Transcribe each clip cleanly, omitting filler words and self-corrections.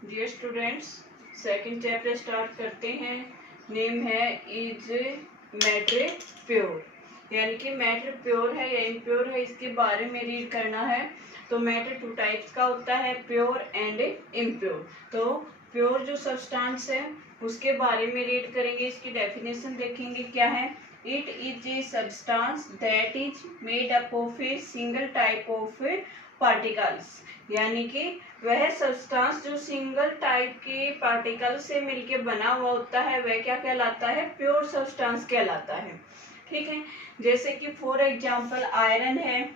Dear students, second chapter start करते हैं। Name है इज मैटर प्योर, यानी कि मैटर प्योर है या इम्प्योर है, इसके बारे में रीड करना है। तो मैटर टू टाइप्स का होता है, प्योर एंड इम्प्योर। तो प्योर जो सब्सटेंस है उसके बारे में रीड करेंगे, इसकी डेफिनेशन देखेंगे क्या है। It is a substance that is made up of a single type of particles, यानी कि वह सब्सटेंस जो सिंगल टाइप के पार्टिकल से मिलके बना हुआ होता है वह क्या कहलाता है, प्योर सब्सटेंस कहलाता है। ठीक है, जैसे कि फॉर एग्जांपल आयरन है,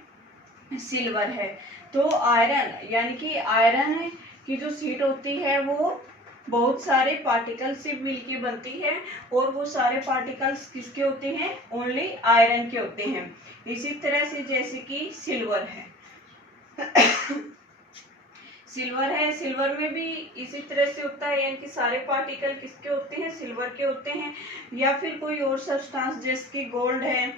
सिल्वर है। तो आयरन यानी कि आयरन की जो शीट होती है वो बहुत सारे पार्टिकल से मिलके बनती है, और वो सारे पार्टिकल्स किसके होते हैं, ओनली आयरन के होते हैं। इसी तरह से जैसे कि सिल्वर है सिल्वर है, सिल्वर में भी इसी तरह से होता है, यानी कि सारे पार्टिकल किसके होते हैं, सिल्वर के होते हैं। या फिर कोई और सब्सटेंस जैसे कि गोल्ड है,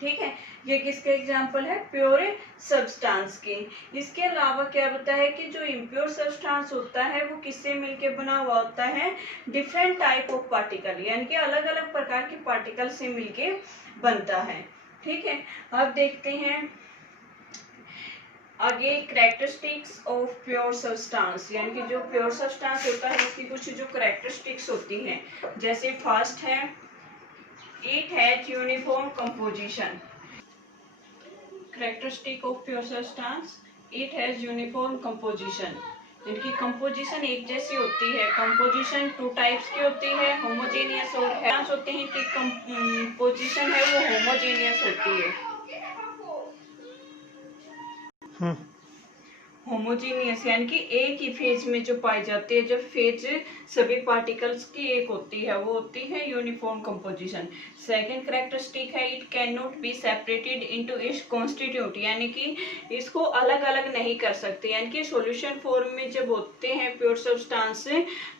ठीक है, ये किसके एग्जाम्पल है, प्योर सब्सटेंस के। इसके अलावा क्या होता है कि जो इम्प्योर सब्सटेंस होता है वो किससे मिलके बना हुआ होता है, डिफरेंट टाइप ऑफ पार्टिकल, यानी कि अलग अलग प्रकार के पार्टिकल से मिलके बनता है। ठीक है, अब देखते हैं आगे कैरेक्टरिस्टिक्स ऑफ प्योर सब्सटेंस, यानी कि जो प्योर सब्सटेंस होता है उसकी कुछ जो कैरेक्टरिस्टिक्स होती हैं। जैसे फर्स्ट है, it has uniform composition. Characteristic of pure substance, it has uniform composition, इनकी कंपोजिशन एक जैसी होती है। कंपोजिशन टू टाइप्स की होती है, होमोजेनियस और हेट्रोजेनियस होते हैं कि कंपोजिशन है वो होमोजेनियस होती है। होमोजीनियस यानी कि एक ही फेज में जो पाई जाती है, जब फेज सभी पार्टिकल्स की एक होती है वो होती है यूनिफॉर्म कंपोजिशन। सेकंड कैरेक्टरिस्टिक है, it can not be separated into its constitute, यानी कि इसको अलग अलग नहीं कर सकते, यानी कि सॉल्यूशन फॉर्म में जब होते हैं प्योर सब्सटेंस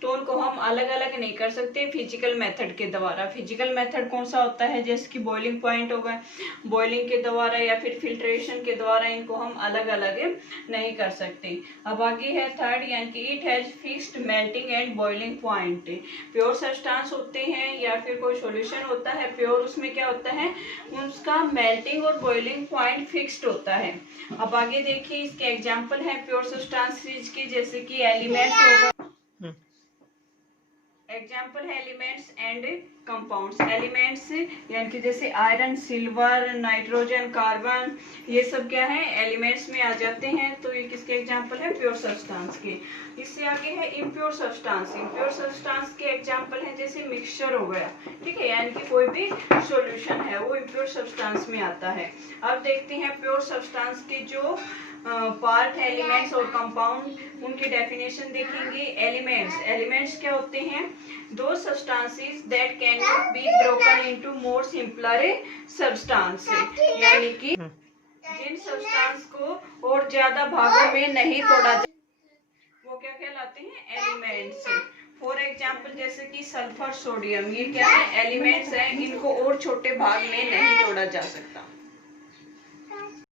तो उनको हम अलग अलग नहीं कर सकते फिजिकल मेथड के द्वारा। फिजिकल मेथड कौन सा होता है, जैसे कि बॉइलिंग पॉइंट होगा, बॉइलिंग के द्वारा या फिर फिल्ट्रेशन के द्वारा इनको हम अलग अलग नहीं कर सकते। अब आगे है थर्ड, यानी कि it has fixed melting and boiling point. Pure substance होते हैं या फिर कोई सॉल्यूशन होता है प्योर, उसमें क्या होता है, उसका मेल्टिंग और बॉइलिंग पॉइंट फिक्स्ड होता है। अब आगे देखिए इसके एग्जांपल है प्योर सब्सटेंसेस के, जैसे कि एलिमेंट्स होगा, एग्जाम्पल है एलिमेंट्स एंड कंपाउंड्स। एलिमेंट्स यानी कि जैसे आयरन, सिल्वर, नाइट्रोजन, कार्बन, ये सब क्या है, एलिमेंट्स में आ जाते हैं। तो ये किसके एग्जाम्पल है, प्योर सब्सटेंस के। इससे आगे है इम्प्योर सब्सटेंस। इम्प्योर सब्सटेंस के एग्जाम्पल है जैसे मिक्सचर हो गया, ठीक है, यानी कि कोई भी सॉल्यूशन है वो इम्प्योर सब्सटेंस में आता है। अब देखते हैं प्योर सब्सटेंस के जो पार्ट है, एलिमेंट्स और कंपाउंड, उनकी डेफिनेशन देखेंगे। एलिमेंट्स, एलिमेंट्स क्या होते हैं, दो substances that can not be broken into more simpler substance, यानी कि जिन सब्सटेंस को और ज्यादा भागों में नहीं तोड़ा जा, वो क्या कहलाते हैं, एलिमेंट्स। फॉर एग्जाम्पल जैसे कि सल्फर, सोडियम, ये क्या है, एलिमेंट्स हैं, इनको और छोटे भाग में नहीं तोड़ा जा सकता।